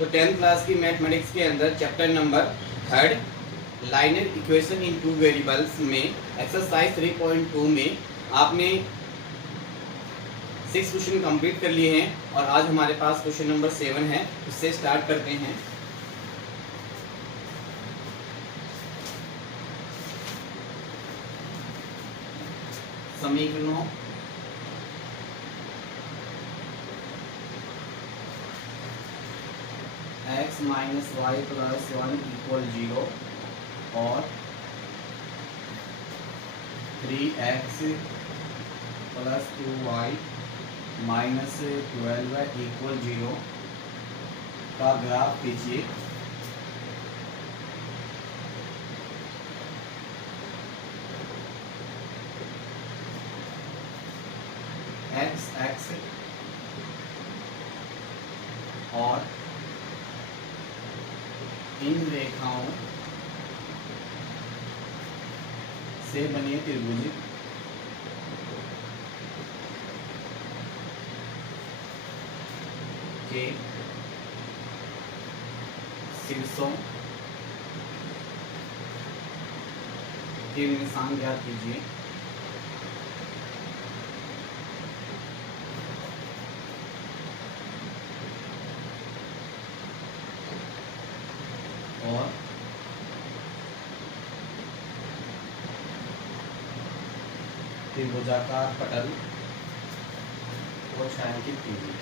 तो 10th class की mathematics के अंदर chapter number 3 liner equation in two variables में एक्सरसाइज 3.2 में आपने 6 क्वेश्चन कंप्लीट कर लिए हैं और आज हमारे पास क्वेश्चन नंबर 7 है। उससे स्टार्ट करते हैं। समीकरणों x minus y plus 1 equal 0 और 3x plus 2y minus 12 equal 0 का ग्राफ खींचिए। x एक्स और इन रेखाओं से बने त्रिभुज के शीर्षों के निशान ज्ञात कीजिए। और त्रिभुजाकार पटल को छायांकित कीजिए।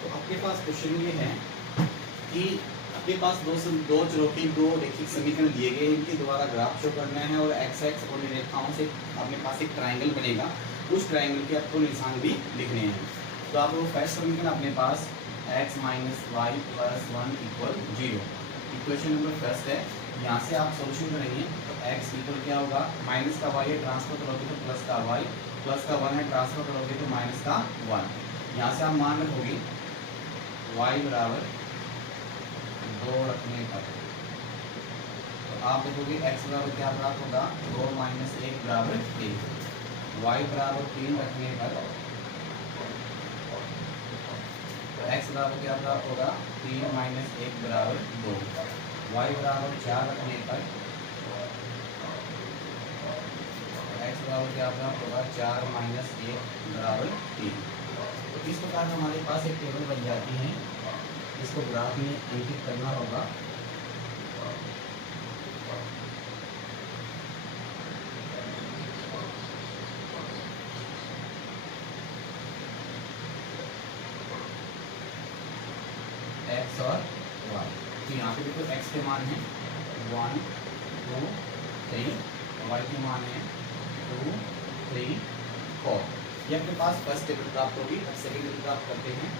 तो आपके पास क्वेश्चन ये है कि आपके पास दो चरों की दो रैखिक समीकरण दिए गए, इनके द्वारा ग्राफ शो करना है और एक्स एक्स और रेखाओं से अपने पास एक ट्रायंगल बनेगा। उस ट्रायंगल के आपको निशान भी लिखने हैं। तो आप वो फर्स्ट समीकरण अपने पास x minus y plus 1 equal 0 equation number first है। यहाँ से आप सोल्यूशन करेंगे तो x इक्वल क्या होगा, माइनस का y है ट्रांसफर करोगे तो प्लस का y, प्लस का 1 है ट्रांसफर करोगे तो माइनस का 1। यहाँ से आप मान रखोगे y बराबर 2 रखने पर तो आप देखोगे x बराबर क्या प्राप्त होगा, 2 माइनस 1 बराबर 1। y बराबर 3 रखने पर तो x बराबर क्या प्राप्त होगा, 3 माइनस 1 बराबर 2। y बराबर 4 रखने पर x बराबर क्या प्राप्त होगा, 4 माइनस 1 बराबर 3। तो इस प्रकार हमारे पास एक टेबल बन जाती है। इसको ग्राफ में अंकित करना होगा। x और y, तो यहाँ पे देखो x के मान है 1 2 3, y के मान है 2 3 4। ये आपके पास फर्स्ट टेबल प्राप्त होगी। अब सेकंड टेबल प्राप्त करते हैं।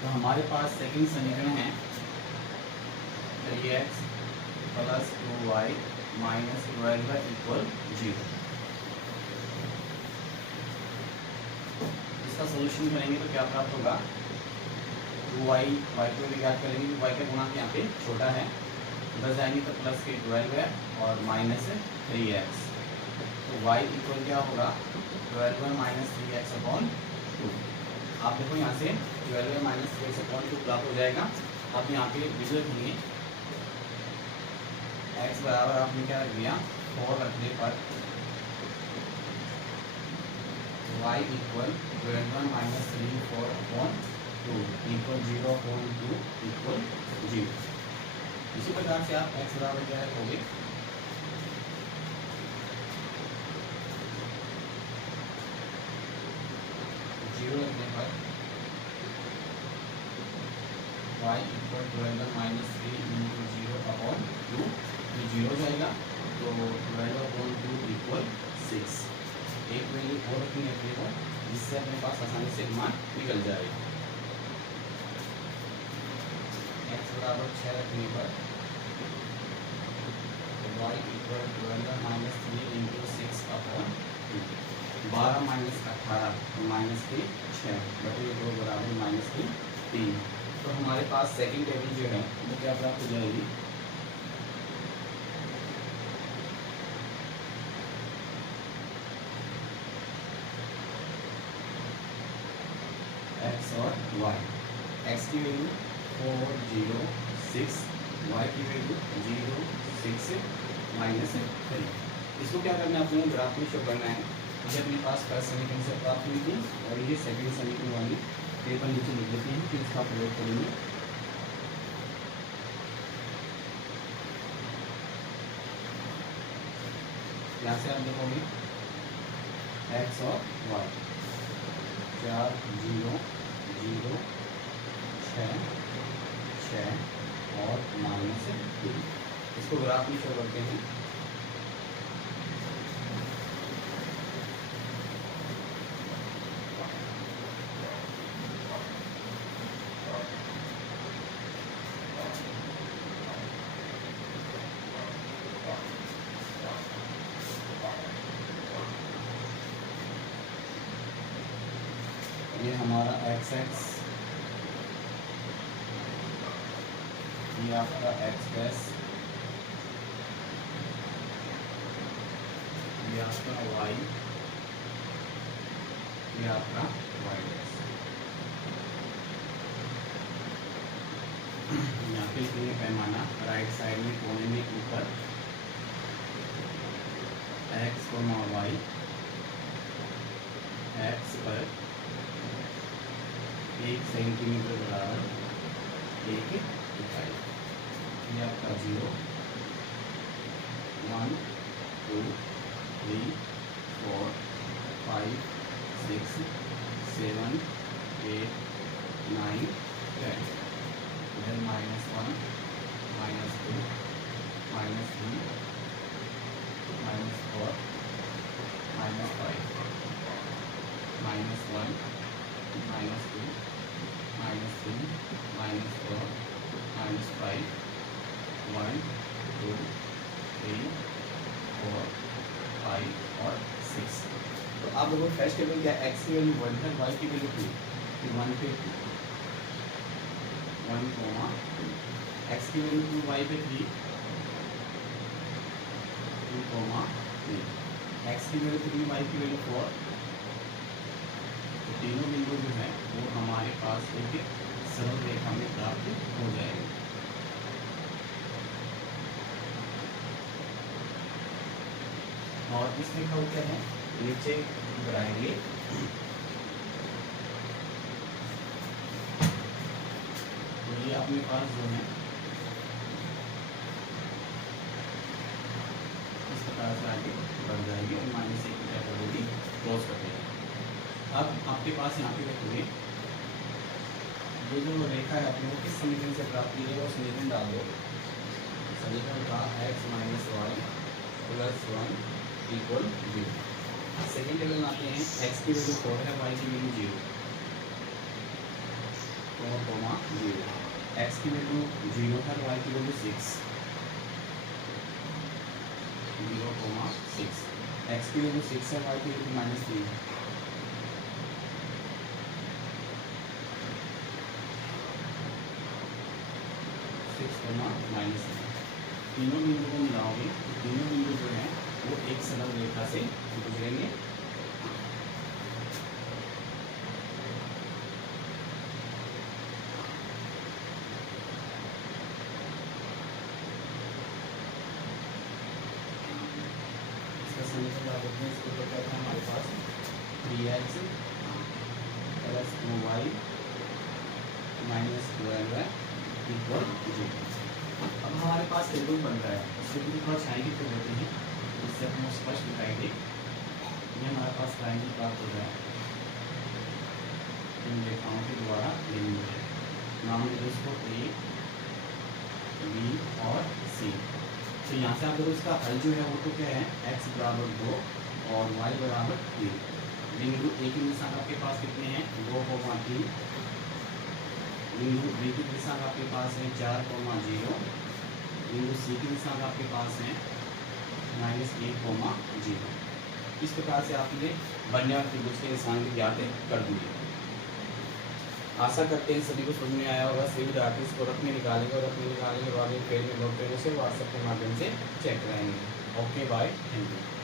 तो हमारे पास सेकंड समीकरण है 3x plus 2y minus 12 equal 0। इसका सोल्यूशन करेंगे तो क्या प्राप्त होगा, 2y y को भी याद करेंगे, y का गुणांक यहाँ पे छोटा है, बस जाएंगे तो प्लस के 12 है और माइनस 3x। तो y इक्वल क्या होगा, 12 माइनस 3x अपॉन 2। आप देखो यहाँ से 12 माइनस 3x अपॉन 2 प्राप्त हो जाएगा। आप यहाँ पे विजुअल रखेंगे, x बराबर आपने क्या रख दिया, 4 रखने पर y equal 12 minus 3 4 upon 2 equal 0 upon 2 equal 0। इसी प्रकार से आप x बराबर क्या रखोगे, रखने पर y equal 12 minus 3 into 0 upon 2, ये 0 जाएगा तो 12 अपॉन 2 इक्वल 6। एक वैल्यू और रखनी है जिससे अपने पास आसानी से मान निकल जाएगा। x बराबर 6 रखने पर y equal 12 minus 3 into 6 upon 12 minus 18 minus के 6 बटे 2 बराबर माइनस के 3। तो हमारे पास सेकंड टेबल जो है वो क्या प्राप्त हो जाएगी, एक्स और वाई। एक्स की वैल्यू 4 0 6, वाई की वैल्यू 0 6 माइनस 3। इसको क्या करना है, अपने ग्राफ में शो करना है। ये अपने पास फर्स्ट समीकरण से प्राप्त हुई थी और ये सेकंड समीकरण वाली टेबल नीचे लिख देते हैं, फिर इसका प्रयोग करेंगे। यहाँ से आप देखोगे एक्स और वाई 4 0 0 6 6 और माइनस 3। इसको ग्राफ में शो करते हैं। ये हमारा एक्स एक्स, ये आपका एक्स डैश, ये आपका वाई, ये आपका वाई डैश। यहाँ पे लिखेंगे पैमाना राइट साइड में कोने में ऊपर एक्स वाई, एक्स पर 1 सेंटीमीटर बराबर 1 इकाई। ये आपका 0 1 2 3 4 5 6 7 8 9 10। इधर -1 -2 -3 -4 -5 -1 -2 -3 -4 -5 1 2 3 4 5 और 6। तो आप लोगों फर्स्ट टेबल क्या, एक्स की वैल्यू 1 है, वाई की वैल्यू 2, 1 पे 2 1 2, एक्स की वैल्यू 2 वाई पे 3 2 3, एक्स की वैल्यू 3 वाई की वैल्यू 4। तो तीनों बिंदु जो है वो हमारे पास एक सरल रेखा में प्राप्त हो जाएंगे। और इस रेखा को क्या है, नीचे बढ़ाएंगे। तो ये अपने पास जो है इस प्रकार से आगे बढ़ जाएगी और -1 की क्या करोगी, क्रॉस कर देगी। अब आपके पास यहाँ पे देखोगे ये जो रेखा है अपने को किस समीकरण से प्राप्त की जाएगा, वो समीकरण डाल दो। समीकरण का x - y + 1 = 0। सेकेंड टेबल में आते हैं, x की वैल्यू 4 है, y की वैल्यू 0 4, 0, x की वैल्यू 0 है, y की वैल्यू 6 0, 6, x की वैल्यू 6 है, y की वैल्यू -3 है। -3 तीनों बिंदु को मिलाओगे तो तीनों बिंदु जो है वो एक सरल रेखा से गुजरेंगे। इसका समीकरण क्या होता है, इसको क्या था हमारे पास 3x + 2y - 12 = 0। अब हमारे पास टेबल बन रहा है, इससे भी थोड़ा छाई की जरूरत है, जिससे अपने स्पष्ट दिखाई दे। ये हमारे पास ट्रायंगल प्राप्त हो रहा है इन रेखाओं के द्वारा लिंक है। नाम दे इसको A B और C। तो यहाँ से आप लोग इसका हल जो है वो तो क्या है, x = 2 और y = 3। बिंदु A की निशान आपके पास कितने हैं, 2, 3। बिंदु B की निशान आपके पास है 4, 0। बिंदु C की निशान आपके पास है -1,0। इस प्रकार से आपने बनने वाले त्रिभुज के निशान की ज्ञात कर दिए। आशा करते हैं सभी को समझ में आया होगा। सभी विद्यार्थी इसको रफ में निकालेंगे और रफ में निकालने के बाद फिर में नोट पेन से व्हाट्सएप के माध्यम से चेक कराएंगे। Okay bye, thank you.